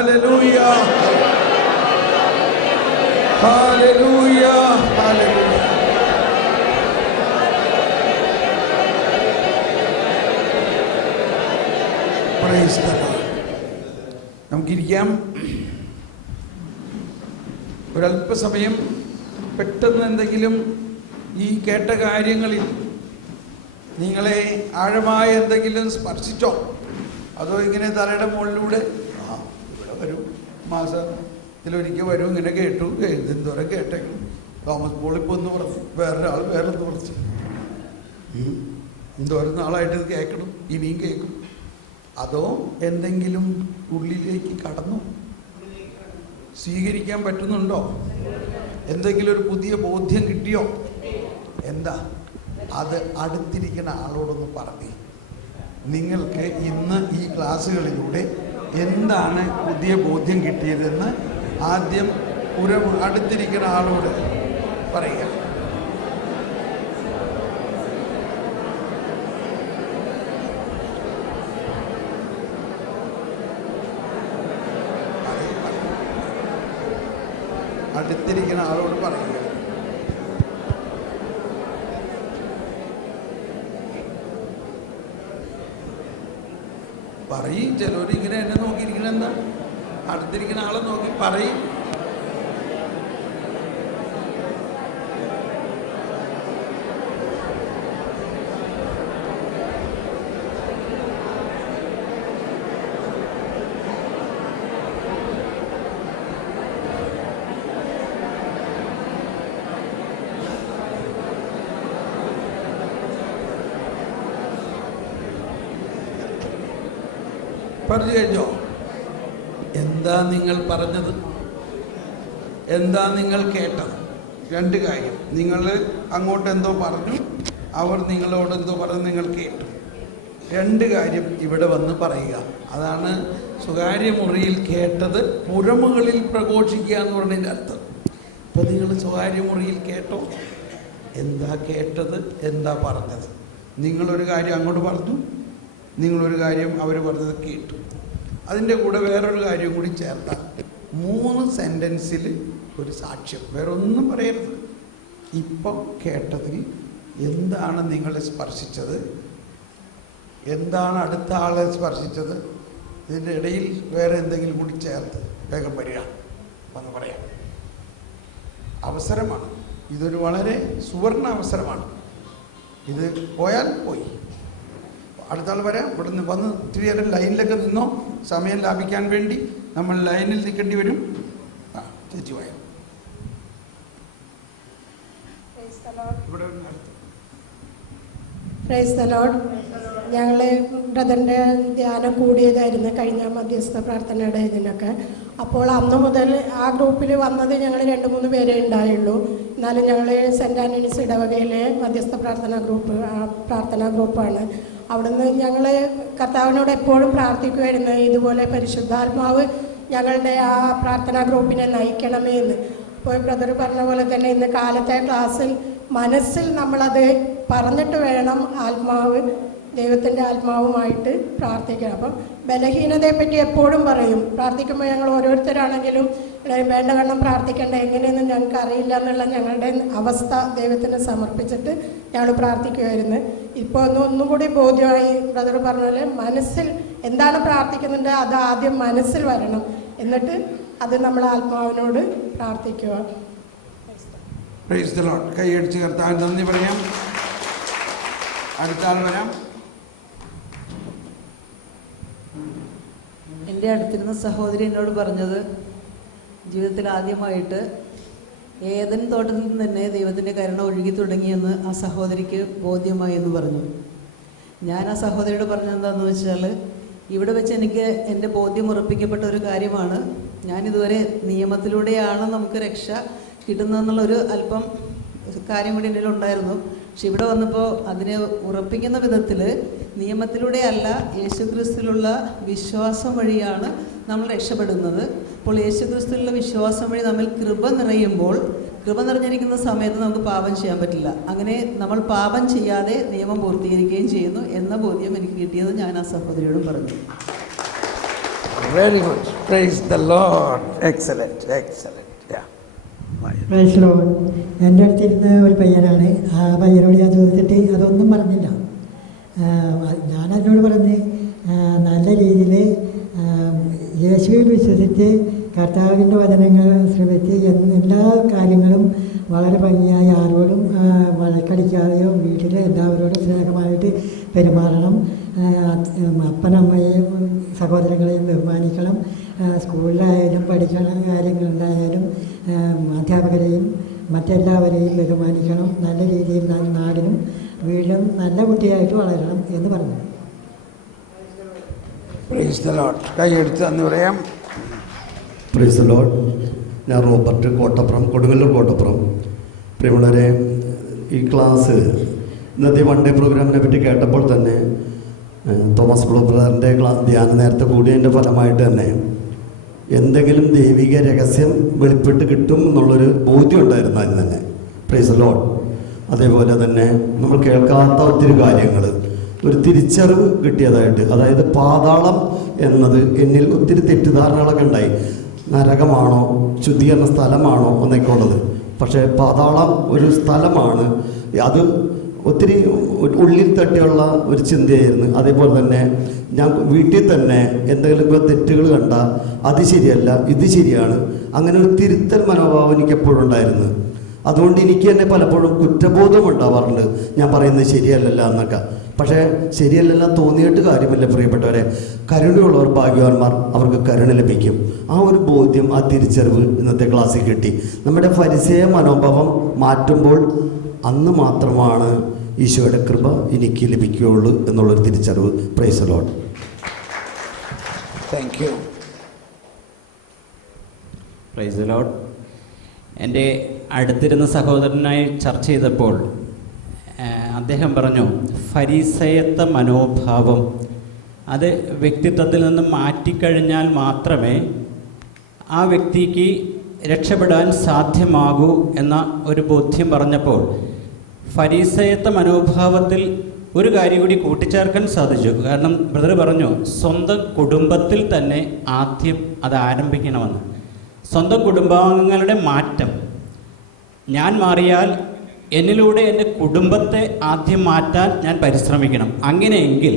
Hallelujah, hallelujah, hallelujah. Praise the Lord. നമുക്കിരിക്കാം. ഒരല്പസമയം പെട്ടെന്ന് എന്തെങ്കിലും ഈ കേട്ട കാര്യങ്ങളിൽ നിങ്ങളെ ആഴമായ എന്തെങ്കിലും സ്പർശിച്ചോ? അതോ ഇങ്ങനെ തലയുടെ മുകളിലൂടെ ഇവിടെ വരും, മാസത്തിലൊരിക്കൽ വരും, ഇങ്ങനെ കേട്ടു, എന്തോരം കേട്ടേക്കും. തോമസ് പോളിപ്പോൾ ഒന്ന് പറഞ്ഞു, വേറൊരാൾ വേറൊന്ന് പറഞ്ഞു, എന്തോരം നാളായിട്ട് ഇത് കേൾക്കണം, ഇനിയും കേൾക്കും. അതോ എന്തെങ്കിലും ഉള്ളിലേക്ക് കടന്നു സ്വീകരിക്കാൻ പറ്റുന്നുണ്ടോ? എന്തെങ്കിലും ഒരു പുതിയ ബോധ്യം കിട്ടിയോ? എന്താ അത്? അടുത്തിരിക്കുന്ന ആളോടൊന്ന് പറഞ്ഞേ. നിങ്ങൾക്ക് ഇന്ന് ഈ ക്ലാസ്സുകളിലൂടെ എന്താണ് പുതിയ ബോധ്യം കിട്ടിയതെന്ന് ആദ്യം അടുത്തിരിക്കുന്ന ആളോട് പറയുക. അടുത്തിരിക്കുന്ന ആളോട് പറയുക. പറയും. ചിലവരിങ്ങനെ എന്നെ നോക്കിയിരിക്കണ എന്താ? അടുത്തിരിക്കുന്ന ആളെ നോക്കി പറയും. പറഞ്ഞു കഴിഞ്ഞോ? എന്താ നിങ്ങൾ പറഞ്ഞത്? എന്താ നിങ്ങൾ കേട്ടത്? രണ്ട് കാര്യം. നിങ്ങൾ അങ്ങോട്ട് എന്തോ പറഞ്ഞു, അവർ നിങ്ങളോട് എന്തോ പറഞ്ഞു, നിങ്ങൾ കേട്ടു. രണ്ട് കാര്യം ഇവിടെ വന്ന് പറയുക. അതാണ് സ്വകാര്യ മുറിയിൽ കേട്ടത് പുറമുകളിൽ പ്രഘോഷിക്കുക എന്ന് പറഞ്ഞതിൻ്റെ അർത്ഥം. അപ്പോൾ നിങ്ങൾ സ്വകാര്യ മുറിയിൽ കേട്ടോ? എന്താ കേട്ടത്? എന്താ പറഞ്ഞത്? നിങ്ങളൊരു കാര്യം അങ്ങോട്ട് പറഞ്ഞു, നിങ്ങളൊരു കാര്യം അവർ പറഞ്ഞത് കേട്ടു. അതിൻ്റെ കൂടെ വേറൊരു കാര്യം കൂടി ചേർത്താൽ 3 സെൻറ്റൻസിൽ ഒരു സാക്ഷ്യം. വേറെ ഒന്നും പറയരുത്. ഇപ്പം കേട്ടതിൽ എന്താണ് നിങ്ങളെ സ്പർശിച്ചത്? എന്താണ് അടുത്ത ആളെ സ്പർശിച്ചത്? ഇതിൻ്റെ ഇടയിൽ വേറെ എന്തെങ്കിലും കൂടി ചേർത്ത് വേഗം വരിക എന്ന് പറയാം. അവസരമാണ്. ഇതൊരു വളരെ സുവർണ അവസരമാണ്. ഇത് പോയാൽ പോയി. അടുത്ത ആൾ വരാം. ഇവിടെ നിന്ന് വന്ന് ഇത്തിരി നേരം ലൈനിലൊക്കെ നിന്നോ. സമയം ലാഭിക്കാൻ വേണ്ടി നമ്മൾ ലൈനിൽ നിൽക്കേണ്ടി വരും. ചേച്ചി പോയാൽ പ്രൈസ് ദി ലോർഡ്. ഞങ്ങൾ ബ്രദറിൻ്റെ ധ്യാനം കൂടിയതായിരുന്നു കഴിഞ്ഞ മധ്യസ്ഥ പ്രാർത്ഥനയുടെ ഇതിനൊക്കെ. അപ്പോൾ അന്ന് മുതൽ ആ ഗ്രൂപ്പിൽ വന്നത് ഞങ്ങൾ 2-3 പേരേ ഉണ്ടായുള്ളൂ. എന്നാലും ഞങ്ങൾ സെൻറ്റ് ആൻ്റണീസ് ഇടവകയിലെ മധ്യസ്ഥ പ്രാർത്ഥനാ ഗ്രൂപ്പാണ്. അവിടുന്ന് ഞങ്ങൾ കർത്താവിനോട് എപ്പോഴും പ്രാർത്ഥിക്കുമായിരുന്നു, ഇതുപോലെ പരിശുദ്ധാത്മാവ് ഞങ്ങളുടെ ആ പ്രാർത്ഥനാ ഗ്രൂപ്പിനെ നയിക്കണമേ എന്ന്. അപ്പോൾ ബ്രദർ പറഞ്ഞ പോലെ തന്നെ ഇന്ന് കാലത്തെ ക്ലാസ്സിൽ മനസ്സിൽ നമ്മളത് പറഞ്ഞിട്ട് വേണം ദൈവത്തിൻ്റെ ആത്മാവുമായിട്ട് പ്രാർത്ഥിക്കണം. അപ്പം ബലഹീനതയെപ്പറ്റി എപ്പോഴും പറയും. പ്രാർത്ഥിക്കുമ്പോൾ ഞങ്ങൾ ഓരോരുത്തരാണെങ്കിലും വേണ്ടവണ്ണം പ്രാർത്ഥിക്കേണ്ട എങ്ങനെയെന്ന് ഞങ്ങൾക്ക് അറിയില്ല എന്നുള്ള ഞങ്ങളുടെ അവസ്ഥ ദൈവത്തിന് സമർപ്പിച്ചിട്ട് ഞങ്ങൾ പ്രാർത്ഥിക്കുമായിരുന്നു. ഇപ്പോൾ ഒന്നും കൂടി ബോധ്യമായി. ബ്രദർ പറഞ്ഞ പോലെ മനസ്സിൽ എന്താണ് പ്രാർത്ഥിക്കുന്നുണ്ട് അത് ആദ്യം മനസ്സിൽ വരണം. എന്നിട്ട് അത് നമ്മൾ ആത്മാവിനോട് പ്രാർത്ഥിക്കുക. Price the Lord. കൈയടിച്ച് കർത്താൻ നന്ദി പറയാം. അടുത്ത ആൾ വരാം. എൻ്റെ അടുത്തിരുന്ന സഹോദരി എന്നോട് പറഞ്ഞത്, ജീവിതത്തിൽ ആദ്യമായിട്ട് ഏദൻ തോട്ടത്തിൽ നിന്ന് തന്നെ ദൈവത്തിൻ്റെ കരുണ ഒഴുകി തുടങ്ങിയെന്ന് ആ സഹോദരിക്ക് ബോധ്യമായി എന്ന് പറഞ്ഞു. ഞാൻ ആ സഹോദരിയോട് പറഞ്ഞതെന്താണെന്ന് വെച്ചാൽ, ഇവിടെ വെച്ച് എനിക്ക് എൻ്റെ ബോധ്യം ഉറപ്പിക്കപ്പെട്ട ഒരു കാര്യമാണ്. ഞാനിതുവരെ നിയമത്തിലൂടെയാണ് നമുക്ക് രക്ഷ കിട്ടുന്നതെന്നുള്ളൊരു അല്പം കാര്യം കൂടി എൻ്റെ ഉണ്ടായിരുന്നു. പക്ഷെ ഇവിടെ വന്നപ്പോൾ അതിനെ ഉറപ്പിക്കുന്ന വിധത്തിൽ നിയമത്തിലൂടെയല്ല, യേശുക്രിസ്തുവിലുള്ള വിശ്വാസം വഴിയാണ് നമ്മൾ രക്ഷപ്പെടുന്നത്. അപ്പോൾ യേശുക്രിസ്തുവിലുള്ള വിശ്വാസം വഴി നമ്മൾ കൃപ നിറഞ്ഞിരിക്കുന്ന സമയത്ത് നമുക്ക് പാപം ചെയ്യാൻ പറ്റില്ല. അങ്ങനെ നമ്മൾ പാപം ചെയ്യാതെ നിയമം പൂർത്തീകരിക്കുകയും ചെയ്യുന്നു എന്ന ബോധ്യം എനിക്ക് കിട്ടിയത് ഞാൻ ആ സഹോദരിയോടും പറഞ്ഞു. Very good. Praise the Lord. Excellent, excellent. Praise Lord. എൻ്റെ അടുത്തിരുന്ന ഒരു പയ്യനാണ്. ആ പയ്യനോട് ഞാൻ ചോദിച്ചിട്ട് അതൊന്നും പറഞ്ഞില്ല. ഞാൻ അതിനോട് പറഞ്ഞ് നല്ല രീതിയിൽ യേശുവിൽ വിശ്വസിച്ച് കർത്താവിൻ്റെ വചനങ്ങൾ ശ്രമിച്ച് എല്ലാ കാര്യങ്ങളും വളരെ ഭംഗിയായി ആരോടും വഴക്കടിക്കാതെയോ വീട്ടിൽ എല്ലാവരോടും സ്നേഹമായിട്ട് പെരുമാറണം. അപ്പനമ്മയെയും സഹോദരങ്ങളെയും ബഹുമാനിക്കണം. സ്കൂളിലായാലും പഠിക്കണ കാര്യങ്ങളിലായാലും അധ്യാപകരെയും മറ്റെല്ലാവരെയും ബഹുമാനിക്കണം. നല്ല രീതിയിൽ നാടിനും വീടിനും നല്ല കുട്ടിയായിട്ട് വളരണം എന്ന് പറഞ്ഞു. Price the Lord. കൈയെടുത്ത് എന്ന് പറയാം. Price the Lord. ഞാൻ റോബർട്ട് കോട്ടപ്പുറം, കൊടുങ്ങല്ലൂർ കോട്ടപ്പുറം. പ്രിയമുള്ളവരെ, ഈ ക്ലാസ് ഇന്നത്തെ വൺ ഡേ പ്രോഗ്രാമിനെ പറ്റി കേട്ടപ്പോൾ തന്നെ തോമസ് ബ്രദറിൻ്റെ ധ്യാനം നേരത്തെ കൂടിയതിൻ്റെ ഫലമായിട്ട് തന്നെ എന്തെങ്കിലും ദൈവിക രഹസ്യം വെളിപ്പെട്ട് കിട്ടും എന്നുള്ളൊരു ബോധ്യം ഉണ്ടായിരുന്നു അതിന് തന്നെ. Price the Lord. അതേപോലെ തന്നെ നമ്മൾ കേൾക്കാത്ത ഒത്തിരി കാര്യങ്ങൾ ഒരു തിരിച്ചറിവ് കിട്ടിയതായിട്ട്, അതായത് പാതാളം എന്നത് എന്നിൽ ഒത്തിരി തെറ്റിദ്ധാരണകളൊക്കെ ഉണ്ടായി. നരകമാണോ, ശുദ്ധീകരണ സ്ഥലമാണോ എന്നൊക്കെ ഉള്ളത്. പക്ഷേ പാതാളം ഒരു സ്ഥലമാണ്. അത് ഒത്തിരി ഉള്ളിൽ തട്ടിയുള്ള ഒരു ചിന്തയായിരുന്നു. അതേപോലെ തന്നെ ഞാൻ വീട്ടിൽ തന്നെ എന്തെങ്കിലും തെറ്റുകൾ കണ്ടാൽ അത് ശരിയല്ല, ഇത് ശരിയാണ്, അങ്ങനെ ഒരു തിരുത്തൽ മനോഭാവം എനിക്ക് എപ്പോഴും ഉണ്ടായിരുന്നു. അതുകൊണ്ട് എനിക്ക് തന്നെ പലപ്പോഴും കുറ്റബോധം ഉണ്ടാവാറുണ്ട്, ഞാൻ പറയുന്നത് ശരിയല്ലല്ല എന്നൊക്കെ. പക്ഷേ ശരിയല്ലല്ല തോന്നിയിട്ട് കാര്യമില്ല പ്രിയപ്പെട്ടവരെ. കരുണയുള്ളവർ ഭാഗ്യവാന്മാർ, അവർക്ക് കരുണ ലഭിക്കും. ആ ഒരു ബോധ്യം, ആ തിരിച്ചറിവ് ഇന്നത്തെ ക്ലാസ്സിൽ കിട്ടി. നമ്മുടെ ഫരിസേയ മനോഭാവം മാറ്റുമ്പോൾ അന്ന് മാത്രമാണ് ഈശോയുടെ കൃപ എനിക്ക് ലഭിക്കുകയുള്ളൂ എന്നുള്ളൊരു തിരിച്ചറിവ്. Price the Lord. Thank you. Price the Lord. എൻ്റെ അടുത്തിരുന്ന സഹോദരനായി ചർച്ച ചെയ്തപ്പോൾ അദ്ദേഹം പറഞ്ഞു, ഫരീസയത്വ മനോഭാവം അത് വ്യക്തിത്വത്തിൽ നിന്ന് മാറ്റിക്കഴിഞ്ഞാൽ മാത്രമേ ആ വ്യക്തിക്ക് രക്ഷപ്പെടാൻ സാധ്യമാകൂ എന്ന ഒരു ബോധ്യം പറഞ്ഞപ്പോൾ ഫരീസയത്വ മനോഭാവത്തിൽ ഒരു കാര്യം കൂടി കൂട്ടിച്ചേർക്കാൻ സാധിച്ചു. കാരണം ബ്രദർ പറഞ്ഞു, സ്വന്തം കുടുംബത്തിൽ തന്നെ ആദ്യം അത് ആരംഭിക്കണമെന്ന്. സ്വന്തം കുടുംബാംഗങ്ങളുടെ മാറ്റം ഞാൻ മാറിയാൽ എന്നിലൂടെ എൻ്റെ കുടുംബത്തെ ആദ്യം മാറ്റാൻ ഞാൻ പരിശ്രമിക്കണം. അങ്ങനെയെങ്കിൽ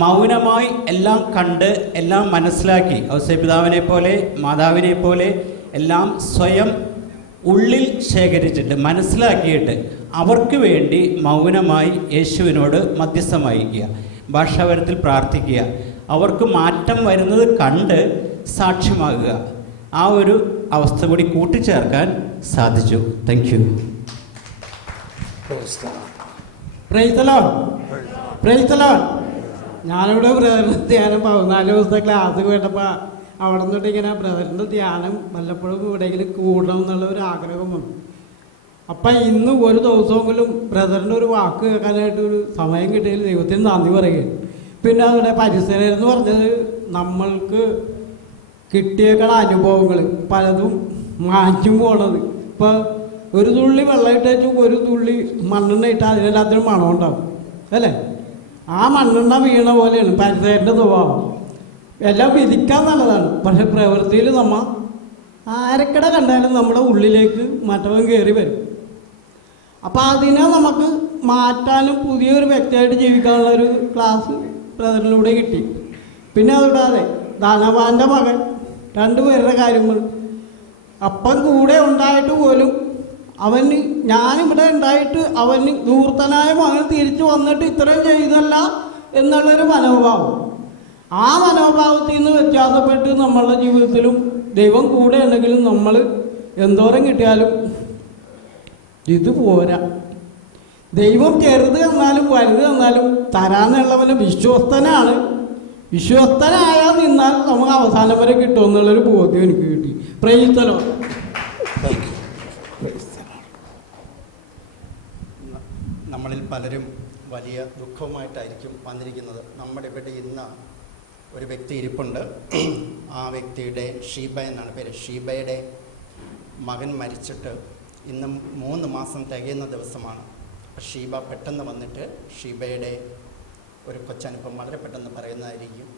മൗനമായി എല്ലാം കണ്ട് എല്ലാം മനസ്സിലാക്കി ഔസേപിതാവിനെ പോലെ മാതാവിനെ പോലെ എല്ലാം സ്വയം ഉള്ളിൽ ശേഖരിച്ചിട്ട് മനസ്സിലാക്കിയിട്ട് അവർക്ക് വേണ്ടി മൗനമായി യേശുവിനോട് മധ്യസ്ഥം വഹിക്കുക, ഭാഷാവരത്തിൽ പ്രാർത്ഥിക്കുക, അവർക്ക് മാറ്റം വരുന്നത് കണ്ട് സാക്ഷ്യമാകുക. ആ ഒരു അവസ്ഥ കൂടി കൂട്ടിച്ചേർക്കാൻ സാധിച്ചു. Thank you. Price the Lord. Price the Lord. ഞാനിവിടെ ബ്രദറിൻ്റെ ധ്യാനം 14 ദിവസത്തെ ക്ലാസ് കേട്ടപ്പോൾ അവിടെ നിന്നിട്ട് ഇങ്ങനെ ബ്രദറിൻ്റെ ധ്യാനം വല്ലപ്പോഴും എവിടെയെങ്കിലും കൂടണം എന്നുള്ള ഒരു ആഗ്രഹം വന്നു. അപ്പം ഇന്ന് ഒരു ദിവസമെങ്കിലും ബ്രദറിൻ്റെ ഒരു വാക്ക് കേൾക്കാനായിട്ട് ഒരു സമയം കിട്ടിയതിൽ ദൈവത്തിന് നന്ദി പറയുകയാണ്. പിന്നെ അവിടെ പരിസരം എന്ന് പറഞ്ഞത് നമ്മൾക്ക് കിട്ടിയേക്കണ അനുഭവങ്ങൾ പലതും മാറ്റും പോണത്. ഇപ്പം ഒരു തുള്ളി വെള്ളം ഇട്ടു ഒരു തുള്ളി മണ്ണെണ്ണ ഇട്ടാൽ അതിനെല്ലാത്തിനും മണം ഉണ്ടാവും അല്ലേ? ആ മണ്ണെണ്ണ വീണ പോലെയാണ് പരിസരൻ്റെ സ്വഭാവം. എല്ലാം വിധിക്കാൻ നല്ലതാണ്, പക്ഷെ പ്രവൃത്തിയിൽ നമ്മൾ ആരക്കട കണ്ടാലും നമ്മുടെ ഉള്ളിലേക്ക് മറ്റവൻ കയറി വരും. അപ്പോൾ അതിനെ നമുക്ക് മാറ്റാനും പുതിയൊരു വ്യക്തിയായിട്ട് ജീവിക്കാനുള്ളൊരു ക്ലാസ് ബ്രദറിലൂടെ കിട്ടി. പിന്നെ അതുകൂടാതെ ധനവാൻ്റെ മകൻ 2 പേരുടെ കാര്യങ്ങൾ അപ്പം കൂടെ ഉണ്ടായിട്ട് പോലും അവന് ഞാനിവിടെ ഉണ്ടായിട്ട് അവന് ധൂർത്തനായ മകൻ തിരിച്ചു വന്നിട്ട് ഇത്രയും ചെയ്തല്ല എന്നുള്ളൊരു മനോഭാവം. ആ മനോഭാവത്തിൽ നിന്ന് വ്യത്യാസപ്പെട്ട് നമ്മളുടെ ജീവിതത്തിലും ദൈവം കൂടെ ഉണ്ടെങ്കിലും നമ്മൾ എന്തോരം കിട്ടിയാലും ഇത് പോരാ. ദൈവം ചെറുത് എന്നാലും വലുത് എന്നാലും തരാനുള്ളവന് വിശ്വസ്തനാണ്. വിശ്വസ്തനായാൽ നിന്നാൽ നമുക്ക് അവസാനം വരെ കിട്ടുമെന്നുള്ളൊരു ബോധ്യം എനിക്ക് കിട്ടി. Price the Lord. നമ്മളിൽ പലരും വലിയ ദുഃഖവുമായിട്ടായിരിക്കും വന്നിരിക്കുന്നത്. നമ്മുടെ ഇവിടെ ഇന്ന് ഒരു വ്യക്തി ഇരിപ്പുണ്ട്. ആ വ്യക്തിയുടെ ഷീബ എന്നാണ് പേര്. ഷീബയുടെ മകൻ മരിച്ചിട്ട് ഇന്ന് 3 മാസം തികയുന്ന ദിവസമാണ്. ഷീബ പെട്ടെന്ന് വന്നിട്ട് ഷീബയുടെ ഒരു കൊച്ചനുഭവം വളരെ പെട്ടെന്ന് പറയുന്നതായിരിക്കും.